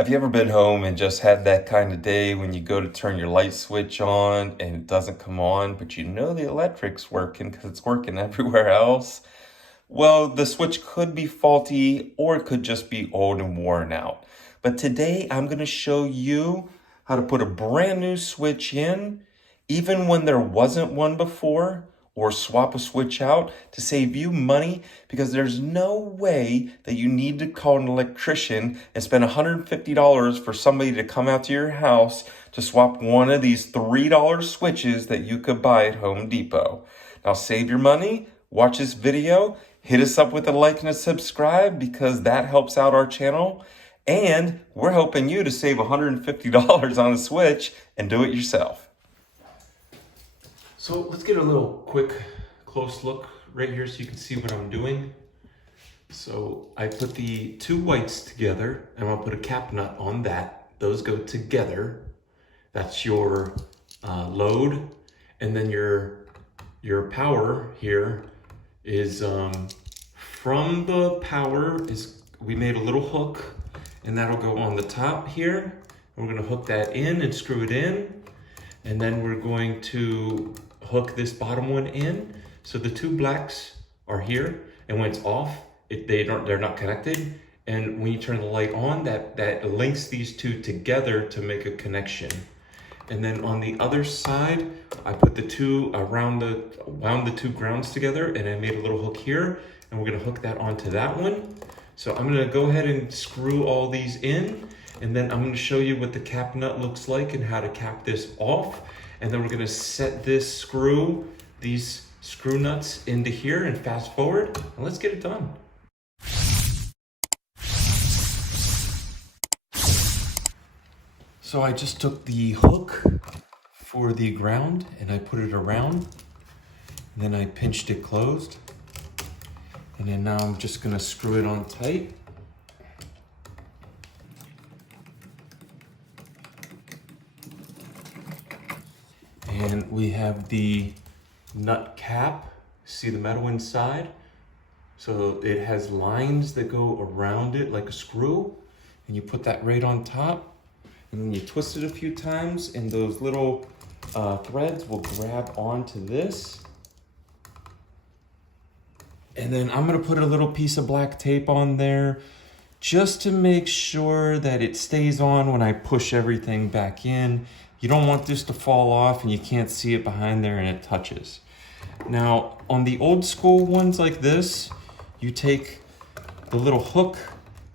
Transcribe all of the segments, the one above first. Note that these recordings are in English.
Have you ever been home and just had that kind of day when you go to turn your light switch on and it doesn't come on, but you know the electric's working because it's working everywhere else? Well, the switch could be faulty or it could just be old and worn out. But today I'm going to show you how to put a brand new switch in, even when there wasn't one before, or swap a switch out to save you money, because there's no way that you need to call an electrician and spend $150 for somebody to come out to your house to swap one of these $3 switches that you could buy at Home Depot. Now save your money, watch this video, hit us up with a like and a subscribe because that helps out our channel. And we're helping you to save $150 on a switch and do it yourself. So let's get a little quick close look right here so you can see what I'm doing. So I put the two whites together and I'll put a cap nut on that. Those go together. That's your load. And then your power here is from the power is, we made a little hook and that'll go on the top here. And we're gonna hook that in and screw it in. And then we're going to hook this bottom one in. So the two blacks are here, and when it's off, they're not connected. And when you turn the light on, that links these two together to make a connection. And then on the other side, I put the two wound the two grounds together, and I made a little hook here, and we're gonna hook that onto that one. So I'm gonna go ahead and screw all these in, and then I'm gonna show you what the cap nut looks like and how to cap this off. And then we're gonna set these screw nuts into here and fast forward, and let's get it done. So I just took the hook for the ground and I put it around, and then I pinched it closed. And then now I'm just gonna screw it on tight. And we have the nut cap. See the metal inside? So it has lines that go around it like a screw. And you put that right on top. And then you twist it a few times and those little threads will grab onto this. And then I'm gonna put a little piece of black tape on there just to make sure that it stays on when I push everything back in. You don't want this to fall off and you can't see it behind there and it touches. Now, on the old school ones like this, you take the little hook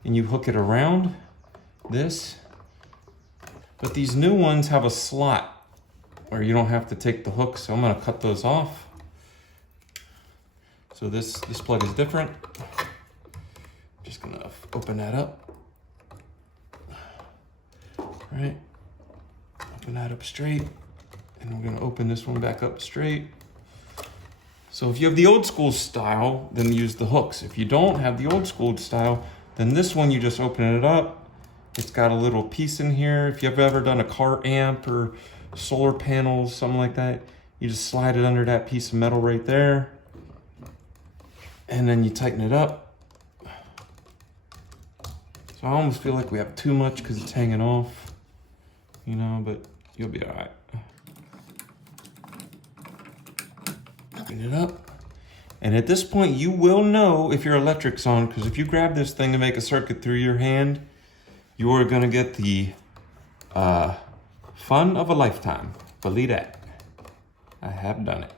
and you hook it around this. But these new ones have a slot where you don't have to take the hook, so I'm gonna cut those off. So this plug is different. Just gonna open that up. All right. Open that up straight, and we're gonna open this one back up straight. So if you have the old school style, then use the hooks. If you don't have the old school style, then this one you just open it up. It's got a little piece in here. If you've ever done a car amp or solar panels, something like that, you just slide it under that piece of metal right there. And then you tighten it up. So I almost feel like we have too much because it's hanging off, you know, but you'll be all right. Tighten it up. And at this point, you will know if your electric's on, because if you grab this thing to make a circuit through your hand, you are gonna get the fun of a lifetime. Believe that. I have done it.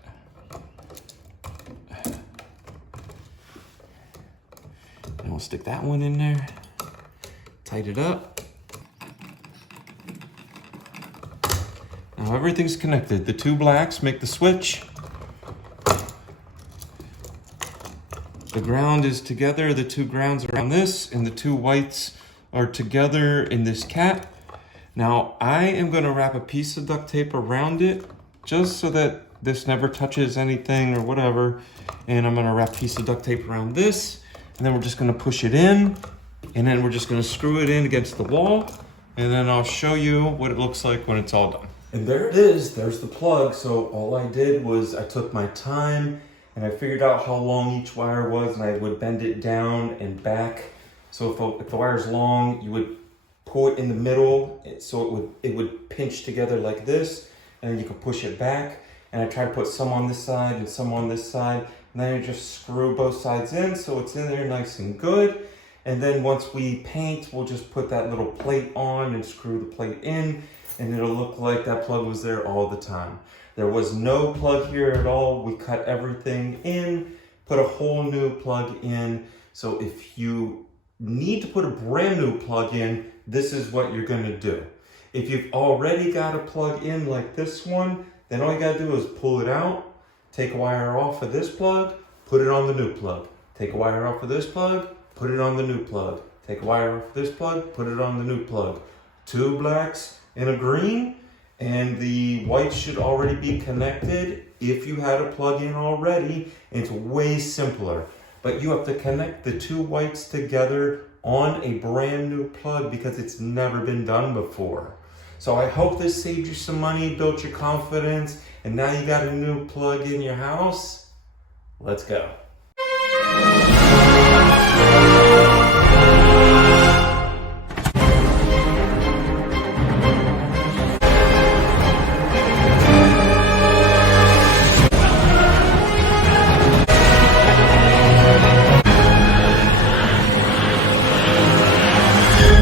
And we'll stick that one in there, tighten it up. Now everything's connected. The two blacks make the switch. The ground is together, the two grounds are on this, and the two whites are together in this cap. Now I am gonna wrap a piece of duct tape around it just so that this never touches anything or whatever. And I'm gonna wrap a piece of duct tape around this. And then we're just gonna push it in, and then we're just gonna screw it in against the wall, and then I'll show you what it looks like when it's all done. And there it is, there's the plug. So all I did was I took my time and I figured out how long each wire was, and I would bend it down and back. So if the wire's long, you would pull it in the middle so it would pinch together like this, and then you could push it back. And I try to put some on this side and some on this side, and then you just screw both sides in so it's in there nice and good. And then once we paint, we'll just put that little plate on and screw the plate in, and it'll look like that plug was there all the time. There was no plug here at all. We cut everything in, put a whole new plug in. So if you need to put a brand new plug in, this is what you're gonna do. If you've already got a plug in like this one, then all you gotta do is pull it out, take a wire off of this plug, put it on the new plug. Take a wire off of this plug, put it on the new plug. Take a wire off of this plug, put it on the new plug. 2 blacks and a green, and the white should already be connected if you had a plug in already. It's way simpler, but you have to connect the 2 whites together on a brand new plug because it's never been done before. So I hope this saved you some money, built your confidence, and now you got a new plug in your house. Let's go.